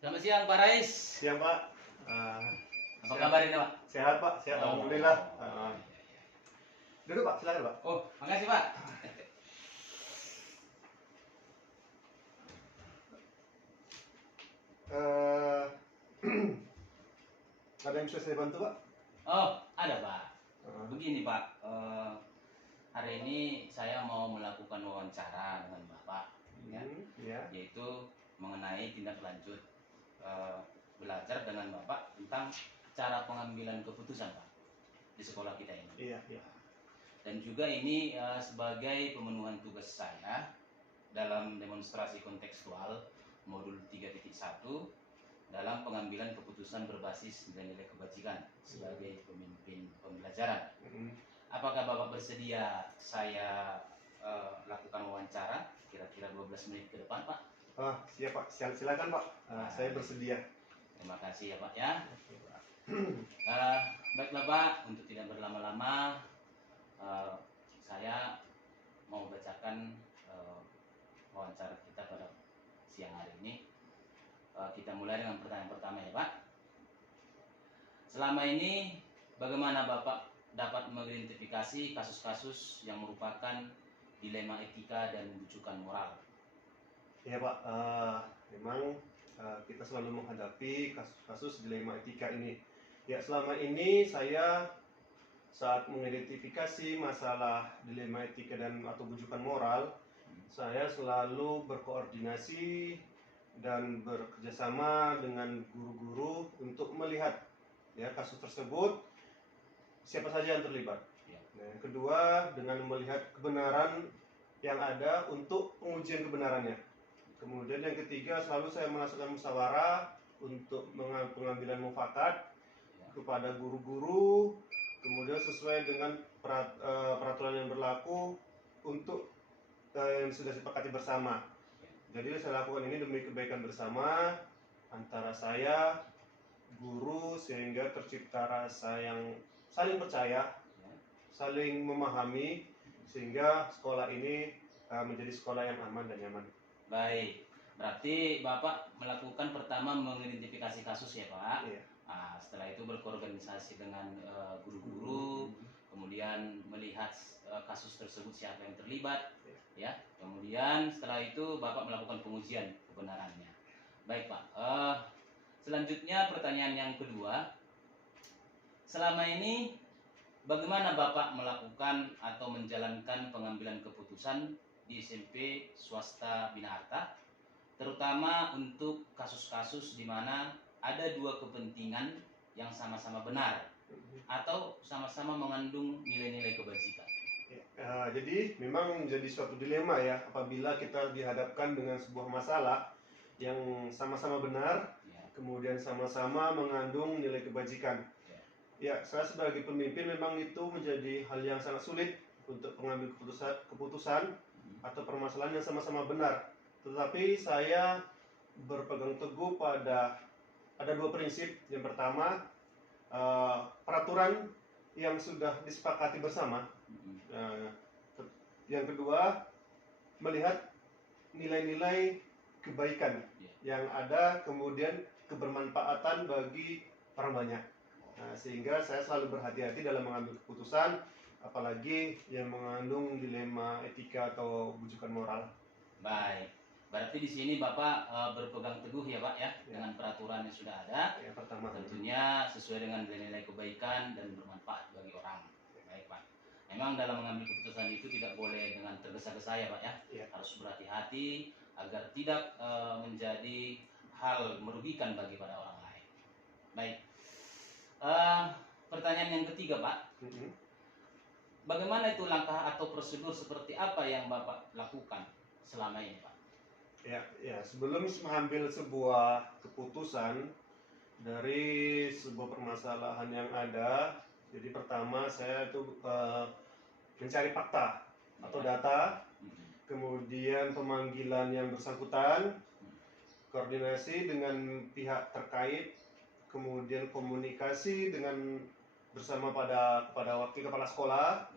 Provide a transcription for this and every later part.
Selamat siang Pak Rais. Siang Pak. Apa kabar ini Pak? Sehat Pak, sehat alhamdulillah. Duduk Pak, silakan Pak. Oh, makasih Pak. Eh, ada yang bisa saya bantu Pak? Oh, ada Pak. Uh, Begini Pak, hari ini saya mau melakukan wawancara dengan Bapak, ya, ya. yaitu mengenai tindak lanjut belajar dengan Bapak tentang cara pengambilan keputusan Pak di sekolah kita ini. Iya, iya. Dan juga ini sebagai pemenuhan tugas saya dalam demonstrasi kontekstual modul 3.1 dalam pengambilan keputusan berbasis nilai-nilai kebajikan sebagai pemimpin pembelajaran. Apakah Bapak bersedia saya lakukan wawancara kira-kira 12 menit ke depan, Pak? Siap Pak, silakan Pak. Saya bersedia. Terima kasih ya Pak ya. Oke, Pak. Baiklah Pak, untuk tidak berlama-lama saya mau bacakan wawancara kita pada siang hari ini. Kita mulai dengan pertanyaan pertama ya Pak. Selama ini bagaimana Bapak dapat mengidentifikasi kasus-kasus yang merupakan dilema etika dan bujukan moral? Ya Pak, memang kita selalu menghadapi kasus-kasus dilema etika ini. Ya, selama ini saya saat mengidentifikasi masalah dilema etika dan atau bujukan moral, saya selalu berkoordinasi dan bekerjasama dengan guru-guru untuk melihat ya kasus tersebut siapa saja yang terlibat. Ya. Nah, yang kedua dengan melihat kebenaran yang ada untuk pengujian kebenarannya. Kemudian yang ketiga selalu saya melaksanakan musyawarah untuk pengambilan mufakat kepada guru-guru, kemudian sesuai dengan peraturan yang berlaku untuk yang sudah disepakati bersama. Jadi saya lakukan ini demi kebaikan bersama antara saya, guru, sehingga tercipta rasa yang saling percaya, saling memahami, sehingga sekolah ini menjadi sekolah yang aman dan nyaman. Baik, berarti Bapak melakukan pertama mengidentifikasi kasus ya Pak. Iya. Setelah itu berkoordinasi dengan guru-guru, kemudian melihat kasus tersebut siapa yang terlibat, ya. Kemudian setelah itu Bapak melakukan pengujian kebenarannya. Baik Pak. Selanjutnya pertanyaan yang kedua, selama ini bagaimana Bapak melakukan atau menjalankan pengambilan keputusan di SMP swasta Bina Arta, terutama untuk kasus-kasus di mana ada dua kepentingan yang sama-sama benar atau sama-sama mengandung nilai-nilai kebajikan? Jadi memang menjadi suatu dilema ya apabila kita dihadapkan dengan sebuah masalah yang sama-sama benar, kemudian sama-sama mengandung nilai kebajikan. Ya, saya sebagai pemimpin memang itu menjadi hal yang sangat sulit untuk mengambil keputusan atau permasalahan yang sama-sama benar. Tetapi saya berpegang teguh pada ada dua prinsip. Yang pertama, peraturan yang sudah disepakati bersama. Yang kedua, melihat nilai-nilai kebaikan yang ada, kemudian kebermanfaatan bagi orang banyak. Sehingga saya selalu berhati-hati dalam mengambil keputusan, apalagi yang mengandung dilema etika atau bujukan moral. Baik, berarti di sini Bapak berpegang teguh ya Pak ya, dengan peraturan yang sudah ada. Yang pertama, tentunya sesuai dengan nilai-nilai kebaikan dan bermanfaat bagi orang. Baik Pak. Memang dalam mengambil keputusan itu tidak boleh dengan tergesa-gesa ya Pak ya. Harus berhati-hati agar tidak menjadi hal merugikan bagi pada orang lain. Baik. Pertanyaan yang ketiga Pak. Bagaimana itu langkah atau prosedur seperti apa yang Bapak lakukan selama ini Pak? Ya, sebelum mengambil sebuah keputusan dari sebuah permasalahan yang ada, jadi pertama saya itu mencari fakta atau data, kemudian pemanggilan yang bersangkutan, koordinasi dengan pihak terkait, kemudian komunikasi dengan bersama kepada wakil kepala sekolah,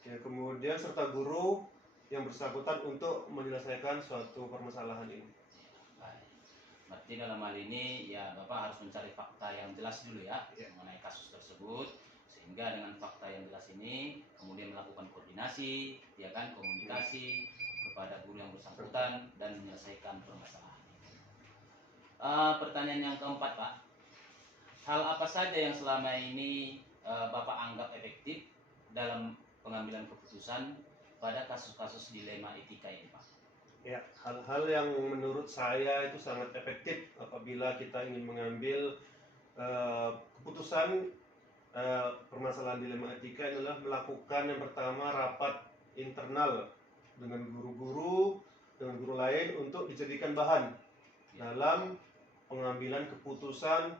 ya, kemudian serta guru yang bersangkutan untuk menyelesaikan suatu permasalahan ini. Berarti dalam hal ini ya Bapak harus mencari fakta yang jelas dulu ya Ya. mengenai kasus tersebut, sehingga dengan fakta yang jelas ini kemudian melakukan koordinasi, ya kan, komunikasi kepada guru yang bersangkutan dan menyelesaikan permasalahan. Pertanyaan yang keempat, Pak, hal apa saja yang selama ini Bapak anggap efektif dalam pengambilan keputusan pada kasus-kasus dilema etika ini, Pak? Ya, hal-hal yang menurut saya itu sangat efektif apabila kita ingin mengambil keputusan permasalahan dilema etika adalah melakukan yang pertama rapat internal dengan guru-guru, dengan guru lain untuk dijadikan bahan dalam pengambilan keputusan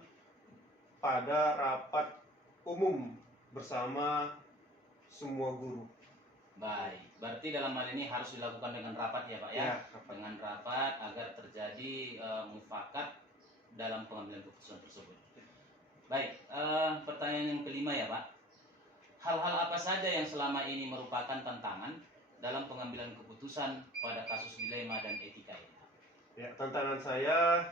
pada rapat umum bersama semua guru. Baik, berarti dalam hal ini harus dilakukan dengan rapat ya Pak ya? Ya, rapat. Dengan rapat agar terjadi mufakat dalam pengambilan keputusan tersebut. Baik, pertanyaan yang kelima ya Pak. Hal-hal apa saja yang selama ini merupakan tantangan dalam pengambilan keputusan pada kasus dilema dan etika ini? Ya, tantangan saya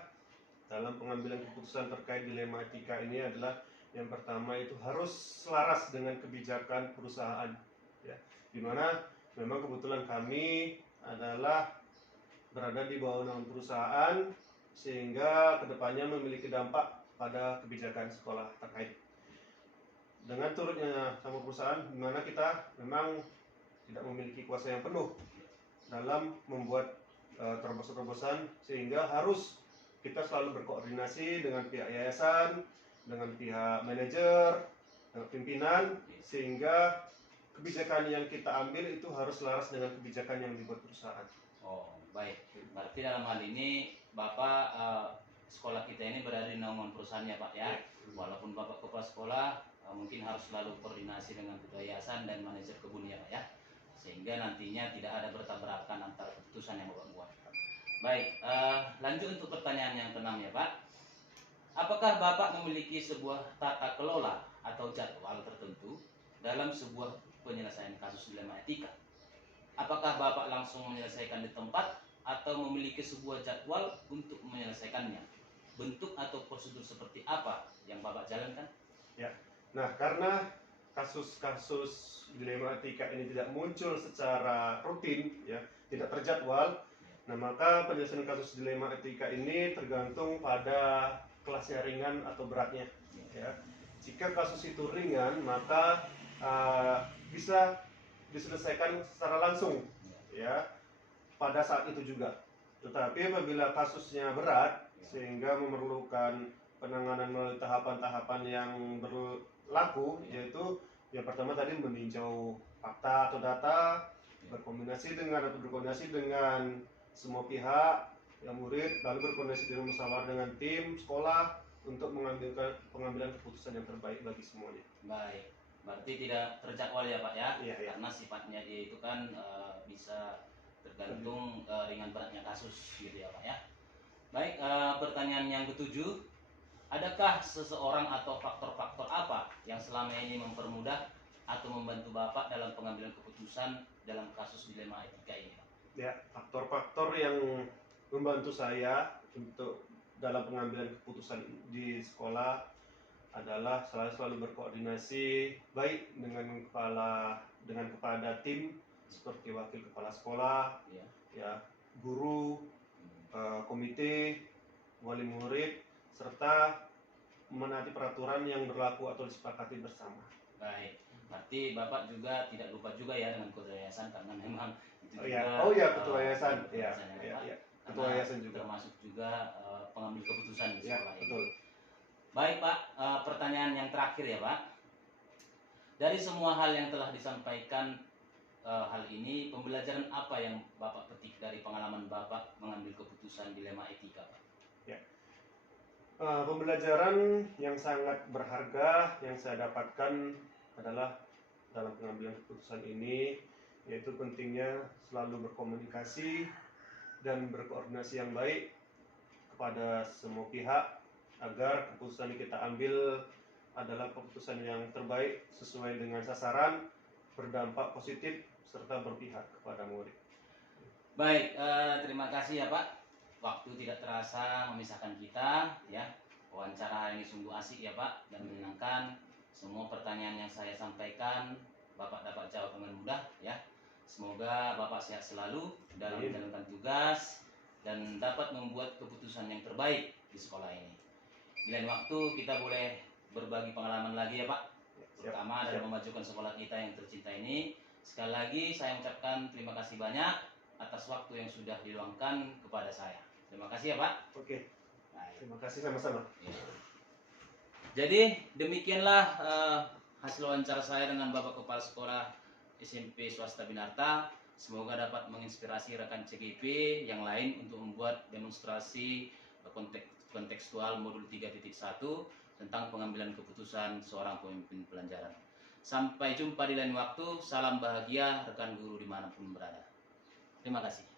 dalam pengambilan keputusan terkait dilema etika ini adalah yang pertama itu harus selaras dengan kebijakan perusahaan. Ya, di mana memang kebetulan kami adalah berada di bawah naungan perusahaan sehingga kedepannya memiliki dampak pada kebijakan sekolah terkait. Dengan turutnya sama perusahaan, di mana kita memang tidak memiliki kuasa yang penuh dalam membuat terobosan-terobosan, sehingga harus kita selalu berkoordinasi dengan pihak yayasan, dengan pihak manajer, dengan pimpinan, sehingga kebijakan yang kita ambil itu harus selaras dengan kebijakan yang dibuat perusahaan. Oh, baik. Berarti dalam hal ini Bapak sekolah kita ini berada di naungan perusahaannya Pak ya. Walaupun Bapak kepala sekolah mungkin harus selalu koordinasi dengan ketua yayasan dan manajer kebun ya Pak ya. Sehingga nantinya tidak ada bertabrakan antara keputusan yang Bapak buat. Baik, lanjut untuk pertanyaan yang keenam ya Pak. Apakah Bapak memiliki sebuah tata kelola atau jadwal tertentu dalam sebuah penyelesaian kasus dilema etika? Apakah Bapak langsung menyelesaikan di tempat atau memiliki sebuah jadwal untuk menyelesaikannya? Bentuk atau prosedur seperti apa yang Bapak jalankan? Ya, nah karena kasus-kasus dilema etika ini tidak muncul secara rutin, ya, tidak terjadwal, nah maka penyelesaian kasus dilema etika ini tergantung pada kelasnya ringan atau beratnya. Ya, jika kasus itu ringan, maka bisa diselesaikan secara langsung, ya, pada saat itu juga. Tetapi apabila kasusnya berat sehingga memerlukan penanganan melalui tahapan-tahapan yang berlaku, yaitu yang pertama tadi meninjau fakta atau data, berkoordinasi dengan semua pihak, yang murid, lalu berkoordinasi dengan musyawarah dengan tim sekolah untuk mengambil pengambilan keputusan yang terbaik bagi semuanya. Baik, berarti tidak terjadwal ya Pak ya? Iya, iya. Karena sifatnya dia itu kan bisa tergantung ringan beratnya kasus gitu ya Pak ya. Baik, pertanyaan yang ketujuh, adakah seseorang atau faktor-faktor apa yang selama ini mempermudah atau membantu Bapak dalam pengambilan keputusan dalam kasus dilema etika ini Pak? Ya, faktor-faktor yang membantu saya untuk dalam pengambilan keputusan di sekolah adalah selalu berkoordinasi baik dengan kepada tim seperti wakil kepala sekolah, ya, guru, komite, wali murid, serta menaati peraturan yang berlaku atau disepakati bersama. Baik, berarti Bapak juga tidak lupa juga ya dengan ketua yayasan, karena memang itu Oh ya, ketua yayasan, ya, ketua yayasan juga termasuk juga pengambil keputusan di ya, sekolah betul. ini. Baik Pak, pertanyaan yang terakhir ya Pak. Dari semua hal yang telah disampaikan hal ini, pembelajaran apa yang Bapak petik dari pengalaman Bapak mengambil keputusan dilema etika Pak? Ya. Pembelajaran yang sangat berharga yang saya dapatkan adalah dalam pengambilan keputusan ini, yaitu pentingnya selalu berkomunikasi dan berkoordinasi yang baik kepada semua pihak agar keputusan yang kita ambil adalah keputusan yang terbaik sesuai dengan sasaran, berdampak positif serta berpihak kepada murid. Baik, terima kasih ya Pak waktu tidak terasa memisahkan kita, ya. Wawancara hari ini sungguh asik ya Pak dan menyenangkan. Semua pertanyaan yang saya sampaikan Bapak dapat jawab dengan mudah, ya. Semoga Bapak sehat selalu dalam menjalankan tugas dan dapat membuat keputusan yang terbaik di sekolah ini. Di lain waktu kita boleh berbagi pengalaman lagi ya Pak, terutama dalam memajukan sekolah kita yang tercinta ini. Sekali lagi saya ucapkan terima kasih banyak atas waktu yang sudah diluangkan kepada saya. Terima kasih ya Pak. Oke, Baik. terima kasih sama-sama. Ya. Jadi demikianlah hasil wawancara saya dengan Bapak Kepala Sekolah SMP Swasta Binarta. Semoga dapat menginspirasi rekan CGP yang lain untuk membuat demonstrasi kontekstual modul 3.1 tentang pengambilan keputusan seorang pemimpin pelajaran. Sampai jumpa di lain waktu. Salam bahagia rekan guru dimanapun berada. Terima kasih.